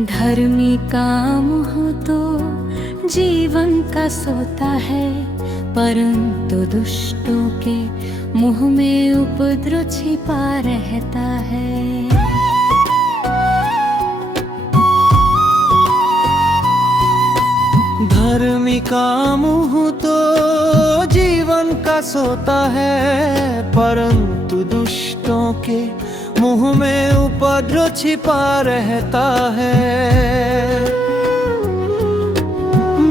धर्मी काम हो तो जीवन का सोता है, परंतु दुष्टों के मुंह में उपद्रव छिपा रहता है। धर्मी का मुंह तो जीवन का सोता है, परंतु दुष्टों के मुंह में उपद्रव छिपा रहता है।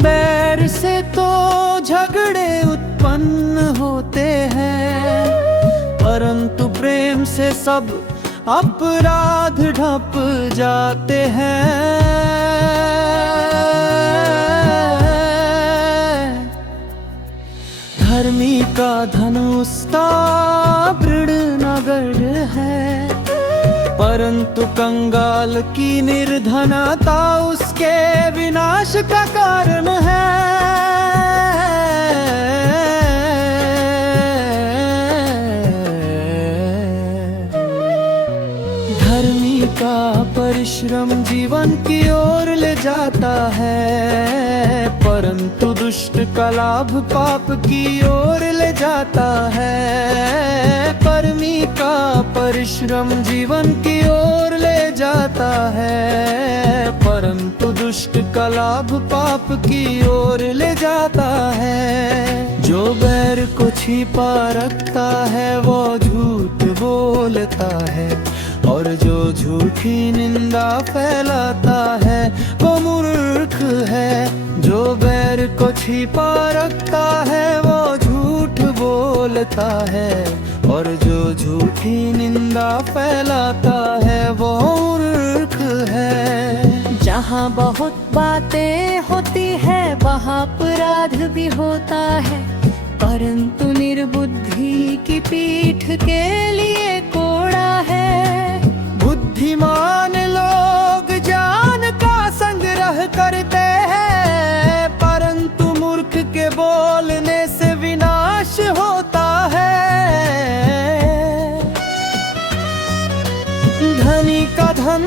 बैर से तो झगड़े उत्पन्न होते हैं, परंतु प्रेम से सब अपराध ढप जाते हैं। धर्मी का धन उसका दृढ़ नगर है, परंतु कंगाल की निर्धनता उसके विनाश का कारण है। धर्मी का परिश्रम जीवन की ओर ले जाता है, परंतु दुष्ट का लाभ पाप की ओर ले जाता है। धर्मी का परिश्रम जीवन की ओर ले जाता है, परंतु दुष्ट का लाभ पाप की ओर ले जाता है। जो बैर को छिपा रखता है वो झूठ बोलता है, और जो झूठी निंदा फैलाता है वो मूर्ख है। जो बैर को छिपा रखता है वो झूठ बोलता है, और जो झूठी निंदा फैलाता है वो मूर्ख है। जहाँ बहुत बातें होती है वहाँ अपराध भी होता है, परंतु निर्बुद्धि की पीठ के लिए कोड़ा है। बुद्धिमान लोग ज्ञान का संग्रह करते हैं, परंतु मूर्ख के बोलने से विनाश होता है। धनी का धन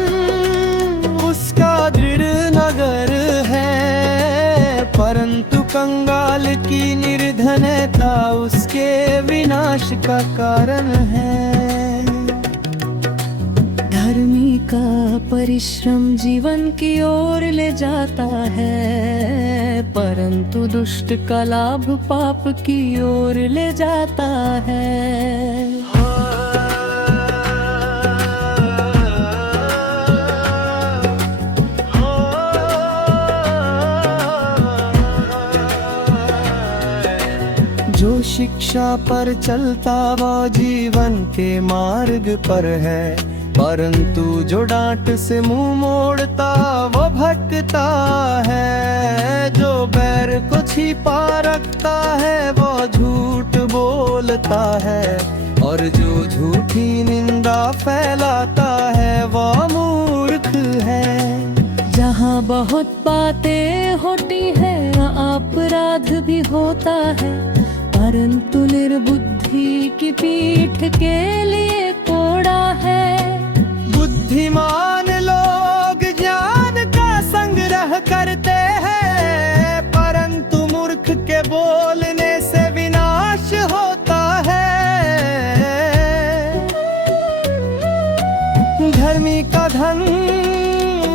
उसका दृढ़ नगर है, परंतु कंगाल की निर्धनता उसके विनाश का कारण है। धर्मी का परिश्रम जीवन की ओर ले जाता है, परंतु दुष्ट का लाभ पाप की ओर ले जाता है। जो शिक्षा पर चलता वो जीवन के मार्ग पर है, परंतु जो डांट से मुंह मोड़ता वो भटकता है। जो बैर को छिपा रखता है वो झूठ बोलता है, और जो झूठी निंदा फैलाता है वो मूर्ख है। जहाँ बहुत बातें होती है अपराध भी होता है, परंतु निर्बुद्धि की पीठ के लिए कोड़ा है। बुद्धिमान लोग ज्ञान का संग्रह करते हैं, परंतु मूर्ख के बोलने से विनाश होता है। धर्मी का धन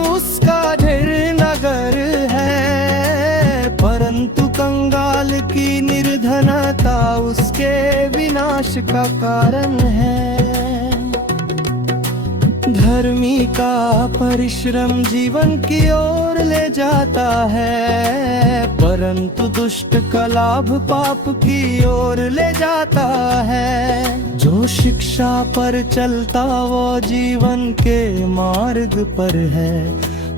उसका दृढ़ नगर है, परंतु कंगाल की निर्धनता उसके विनाश का कारण है। धर्मी का परिश्रम जीवन की ओर ले जाता है, परंतु दुष्ट का लाभ पाप की ओर ले जाता है। जो शिक्षा पर चलता वो जीवन के मार्ग पर है,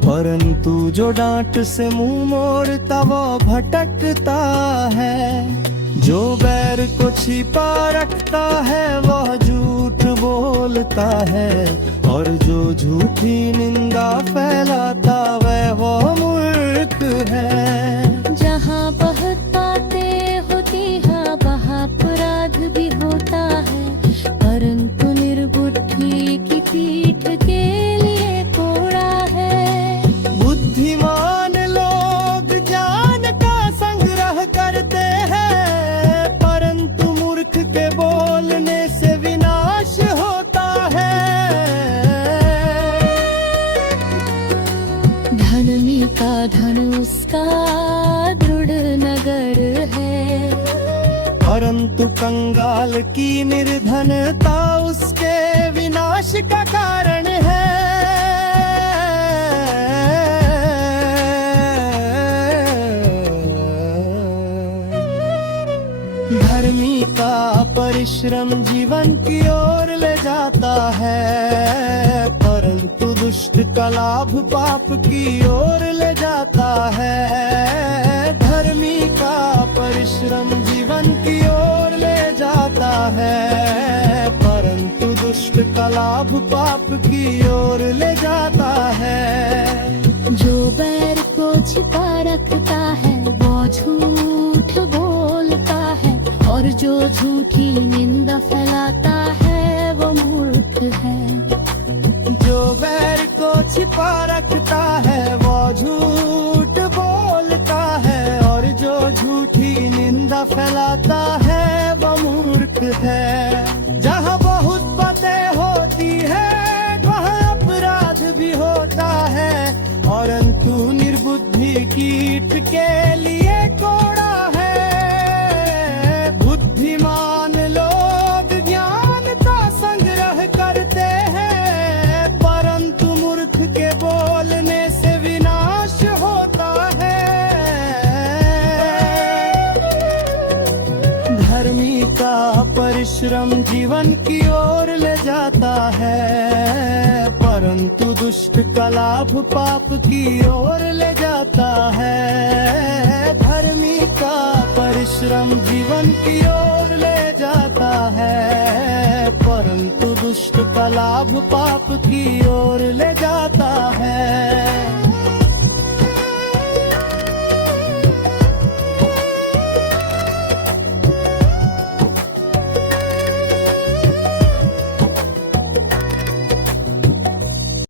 परंतु जो डांट से मुंह मोड़ता वो भटकता है। जो बैर को छिपा रखता है वह झूठ बोलता है, और जो झूठी निंदा फैलाता वह मूर्ख है। जहाँ बहुत बातें होती है वहाँ अपराध भी होता है, परंतु निर्बुद्धि की पीठ के लिए कोड़ा है। परंतु कंगाल की निर्धनता उसके विनाश का कारण है। धर्मी का परिश्रम जीवन की ओर ले जाता है, परंतु दुष्ट का लाभ पाप की ओर ले जाता है। धर्मी का परिश्रम जीवन की ओर ले जाता है, परंतु दुष्ट का लाभ पाप की ओर ले जाता है। जो बैर को छिपा रखता है वो झूठ बोलता है, और जो झूठी निंदा फैलाता है वो मूर्ख है। जो बैर को छिपा रखता है वो झूठ बोलता है, और जो झूठी निंदा फैलाता है वो मूर्ख है। जहाँ बहुत बातें होती है वहाँ अपराध भी होता है, और अंतु निर्बुद्धि कीट के लिए कोड़ा है। बुद्धिमान लोग ज्ञान का संग्रह करते हैं, परंतु मूर्ख के बोलने से विनाश होता है। धर्मी का परिश्रम जीवन की ओर ले जाता है, परंतु दुष्ट का लाभ पाप की ओर ले जाता है। धर्मी का परिश्रम जीवन की ओर ले जाता है, परंतु दुष्ट का लाभ पाप की ओर ले जाता है।